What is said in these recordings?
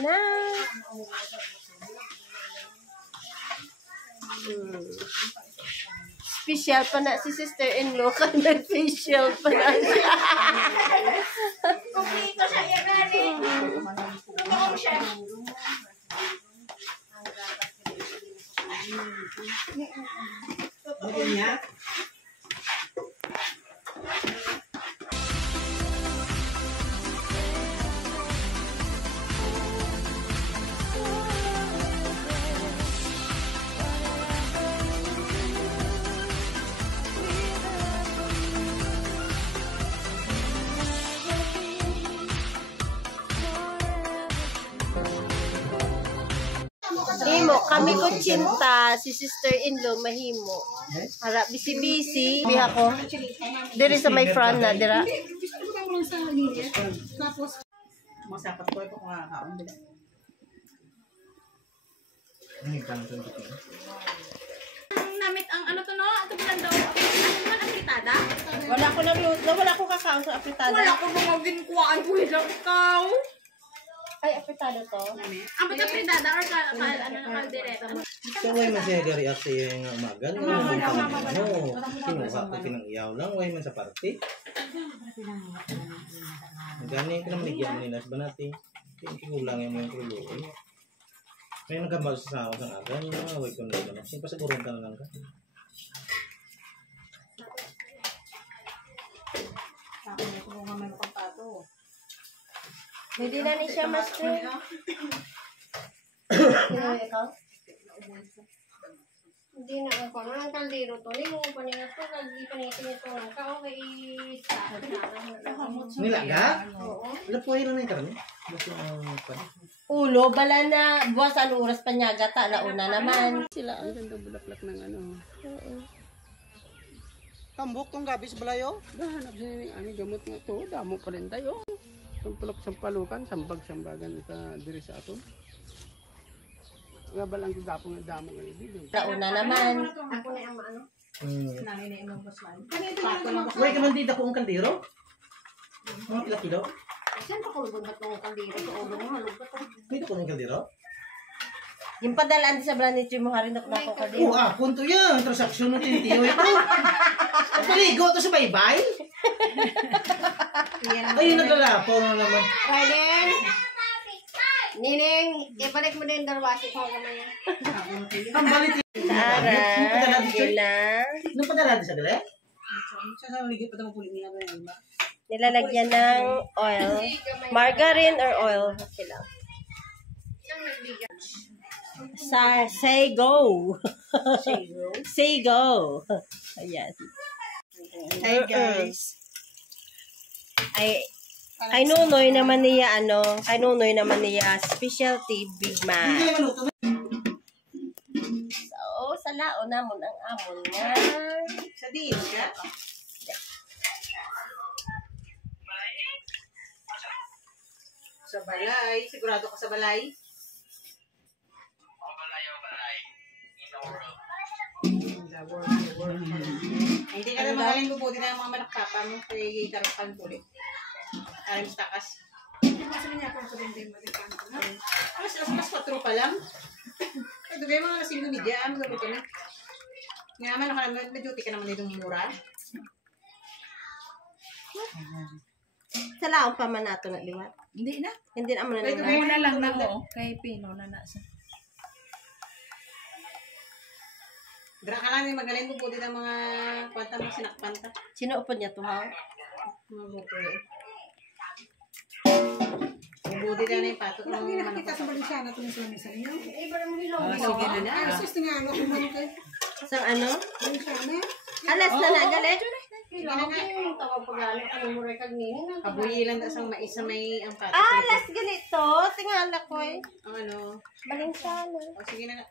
na. Special pa na si sister-in-law. Nag-facial pa na siya. Kumplito siya, Irani. Totoo siya. Totoo niya. Himo, kami ko cinta, si sister-in-law mahimo. Harap bisi-bisi, biha ko. Diri sa may front na, dira. Tapos, masapat ko ito kung nakakaon din. Namit ang ano to no? Ito bilang daw. Ano naman ang fritada? Wala ko nagluto, wala ko kakaon sa apritada. Wala ko gumagin kuhaan ko lang ikaw. Ay, apritada to. Ang baga fritada or ano na kaldereta mo? So, way man siya gari-react sa yung umagan. Kinuha ko pinang-iyaw lang. Way man sa party. Gani, pinamaligyan mo nila sa banati. Kikulang yung mga kululoy. May nagkambal sa ako sa agan. Way ko na ito. Siyempre sa kurong ka na lang ka. Ako na kung mga may pampato. Hindi na ni siya, master. Ikaw? Hindi na ako. Ang kaldero to. Hindi mo pa niya to. Hindi pa niya ito. Okay, sa Nilaga? Oo. Wala po yun na yung karami. Ulo, bala na. Buwas ano oras pa niya gata. Launa naman. Sila ang ganda bulaklak ng ano. Tambok tong gabi sa balayo? Hanap siya ng ano gamot nga to. Damo pa rin tayo. Sampalukan, sambag-sambagan sa diri sa ato. Nga ba lang gagapong ng damo nga ibig. Launa naman. Ako na ang maano. Nanay na imong baswan. Way ka man dito ko ang kaldero? Mga pila kilo? Saan pa kulbon ba itong kaldero sa ulo mo? Halog ba ito? Dito ko ang kaldero? Yung padalaan din sa branit mo harin ako na kaldero. Oo, punto yan. Transaksyon ng tinitiyo ito. Ang paligo ito sa baybay? Ayun, naglalapaw na naman. Pweden? Nining, ibalik mo din darwasi ko kamaya. Ang balit yun. Tara, gila. Nung padala din sa gali? Sa ligit pa mo pulit niya ba yan ba? Nilalagyan ng oil. Margarine or oil. Okay lang. Say go. Say go. Ayan. Hi guys. Kay Nunoy naman niya kay Nunoy naman niya specialty Big Mac. So, sa laon namon ang amon nga. Sa diin ka? Sa balay. Sigurado ka sa balay? Hindi ka na magaling lubuti na yung mga manakpapa mo. Kaya karapan kulit. Alam sa takas. Mas 4 pa lang. Ito ba yung mga lasing lumidya? Ang gabuto na. Nga naman, na-duty ka naman itong mura. Sa laon pa man nato na liwat. Hindi na. Hindi na mo na Ito muna lang na mo. Kay Pino na nasa. Dra ka lang yung magaling lubuti ng mga kwanta mo sinakpan ka. Sino upod niya to ha? Mga buko eh. Lubuti na yung patok ng mga nakita sa balisya na itong isa niyo. Sige na na. Sus, tingnan ako man kayo. Sa ano? Alas na na galit. Tawag pa galing ano mo recognition. Kabuyilan na sang mais sa may ang patok. Alas ganito. Tingala ko eh. Ang ano. Balinsana. O sige na.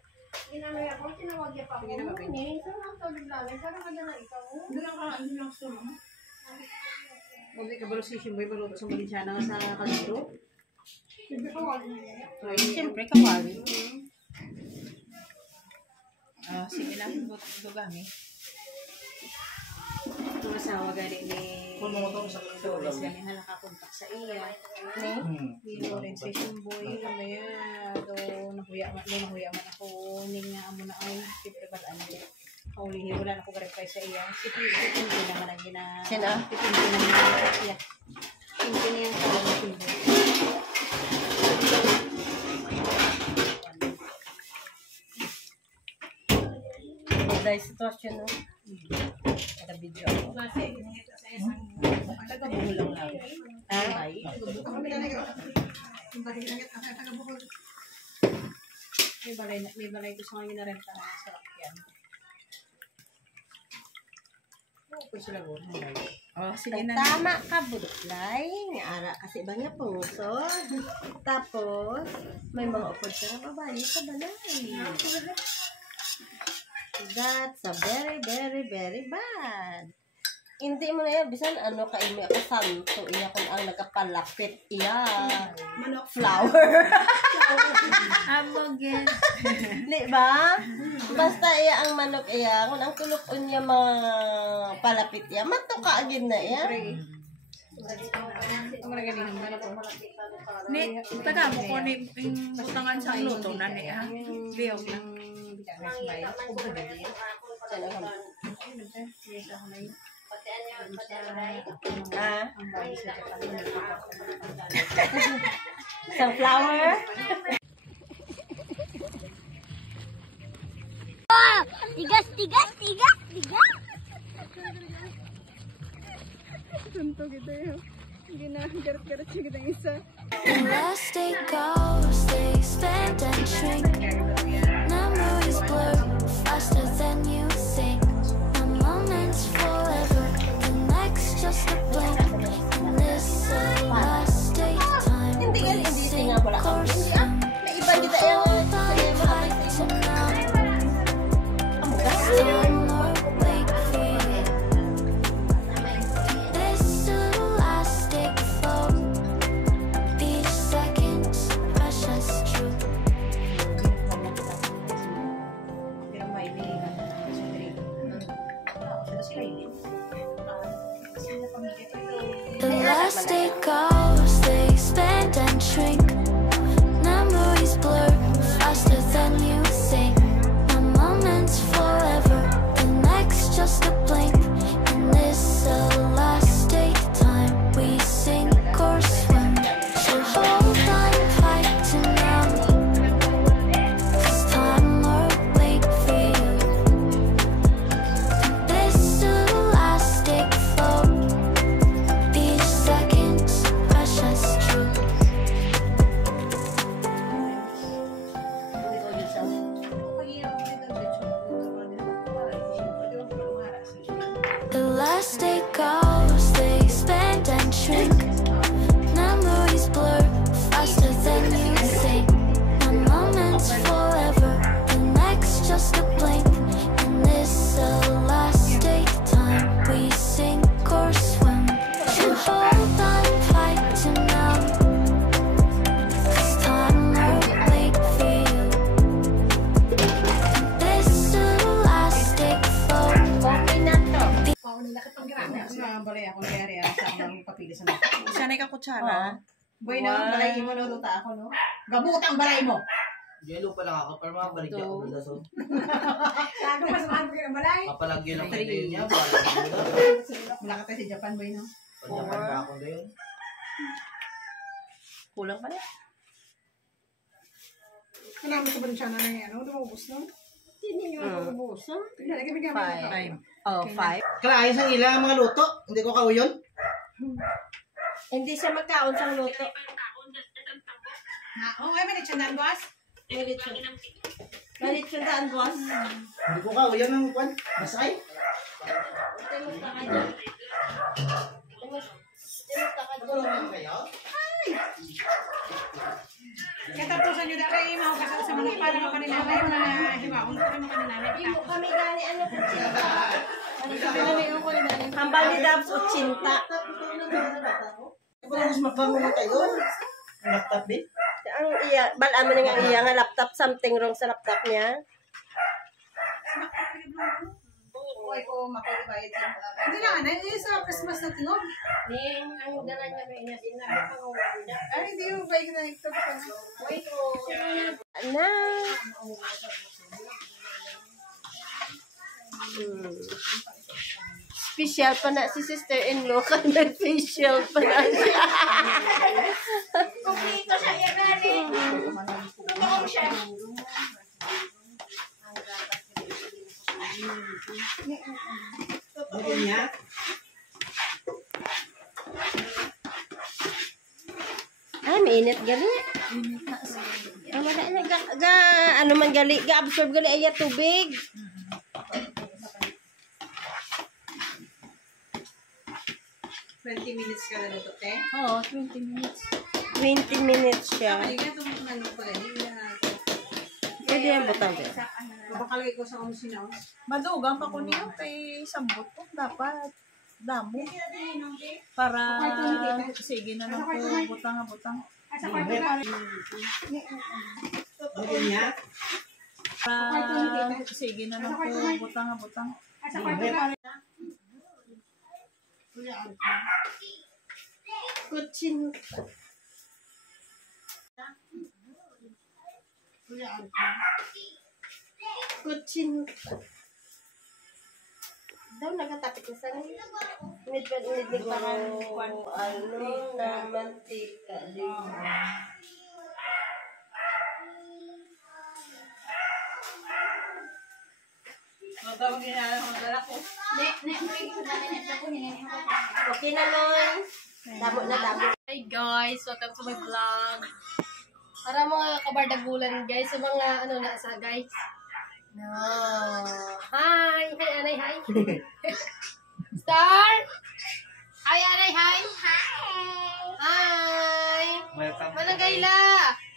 Ginamay ako, tinawag niya pa ako. Sige na, Mabel. Saan ang tawag namin? Parang ka na ikaw. Hindi lang gusto mo. Huwag ka balusisyon boy, baluto sa Malinsyana nga sa kalito. Siyempre, kawali. Sige lang. Dugami. Ang asawa gani ni Kung mga itong sa Flores gani halakakontak sa iya. Ni Lawrence Fishing Boy. Ano yun? Linahuya man ako, ning nga amo na ay, siyempre ba ano, kaulihi, wala na ko garipay sa iya. Sipindi naman ang gina... Sino? Sipindi naman ang iya. Sipindi niya sa mga sipindi. Dahil sitwasyon, no? Kada video ako. Tagabuhol lang. Ay, may balay ko sa mga ginarenta na sarap yan. Okay sila go. Oh, sige na. Tama ka, Buduklay. Nga ara kasi ba nga pungsod. Tapos, may mga upod ka na babae sa balay. That's a very, very, very bad. Hindi mo na yan, bisan ano ka imo ka santo iya kung ang nagapalapit iya. Manok Flower. Amo, guys. Di ba? Basta iya ang manok iya, kung ang tulok niya mga palapit iya, matuka agad na iya. ang magaling ng manok. Ni, taga mo ko ni yung butangan sa luto na ni ha. Biyog lang. Ah, sunflower. Tigas, tigas, tigas, tigas. And as they go, they expand and shrink. Memories blur faster than you think. A moment's forever, the next just a blink. And this last day time, Hindi we hindi sink nga pala or kami. swim. May iba kita yung Fight to now, storm or wake for you. This last day flow, each second's precious true. Pero may bilihan na sa drink. The last day goes, they expand and shrink. Memories blur faster than you think. A moment's forever, the next just a blink. And this last day time, we sink or swim. So hold on, fight to now. 'Cause time or wait for you. This last day flow, each second's precious true. The last day goes, they expand and shrink. Memories blur faster than you think. A moment's forever, the next just a blink. And this last day time, we sink or swim. So hold on, fight to now. 'Cause time will wait for you. This last day flow. Okay na to. Sa balay ako nangyari sa akong papili sa mga. Sanay ka kutsara. Boy no, balay mo no, tuta ako no. Gabutang balay mo. Yelo pa lang ako, pero mga balik ako dito. So, Sago mas mahal ko ng balay. kapalagyan lang kayo niya. Wala ka tayo sa Japan boy no. Pagyaman pa ako doon. Kulang pa na. Kailangan ko ba rin siya na ano, lumabos no? Hindi nyo mabubuhos, no? Tingnan, nagkabigyan mo. 5. Oh, 5. Kalaayos ang ilang mga luto. Hindi ko kauyon. Hindi siya magkaon sa luto. Oo, ay may nagsandan boss. Malit siya daan, boss. Hindi ko kauyon ng kwan. Masay. Ako lang kayo. Katapusan nyo dahil kayo mga kasal sa mga para mga kanila. Kayo na nahiwaon ko rin mga kanila. Hindi mo kami gani ano po Hambal ni Dabs o Chinta. Ako lang mas mabango kayo. Laptop din. Ang iya, balaan mo na nga iya nga laptop, something wrong sa laptop niya. Uy ko makulibayad sa mga. Hindi na, na sa Christmas na tingog. Ning, ang dala niya may ina din na pangawala. Ay, hindi yung bike na ito. Na. Special pa na si sister-in-law ka na facial pa na siya. Kumito siya, Irani. Totoo siya. Totoo niya? Ay, mainit gali. Ano man gali, ga-absorb gali ay tubig. Minutes ka na luto, te? Oo, 20 minutes. 20 minutes siya. Ay, nga, tumungan mo pa ganyan. Pwede yan butang din. Mabakalagay ko sa kusina. Madugang pa ko niyo kay sambot ko. Dapat damo. Para sige na lang po butang. Totoo niya? Para sige na lang po butang. Kutsin. Kutsin. Daw nagatapit na sa Need parang ano na mantika. Matawag niya na ang dala ko. Okay na, Loy. Damo na damo. Hi guys, welcome to my vlog. Para mga kabardagulan guys, sa mga ano na sa guys. No. Hi, anay, hi. Star. Hi, anay, hi. Hi. Welcome. Managayla.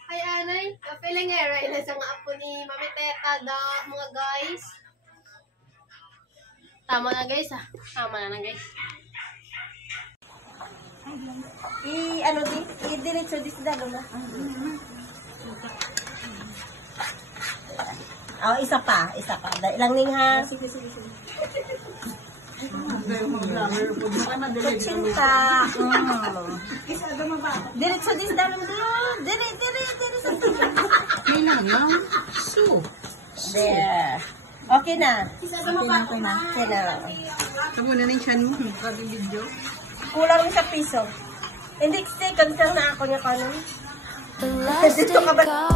Hi, anay. Kapilang nga, Rayla sa mga apo ni Mami Teta da, mga guys. Tama na guys ah. Tama na guys. Ano di? I-diretso di sa dalo na. Oh, isa pa. Ilang ning ha? Sige. Kutsinta. Diretso di sa dalo na. Dire. May lang. There. Okay na. Okay na. Tamo na yung chan mo. Paging video. Kulang sa piso. Hindi, stay. Concern na ako niya kanon. The last day goes.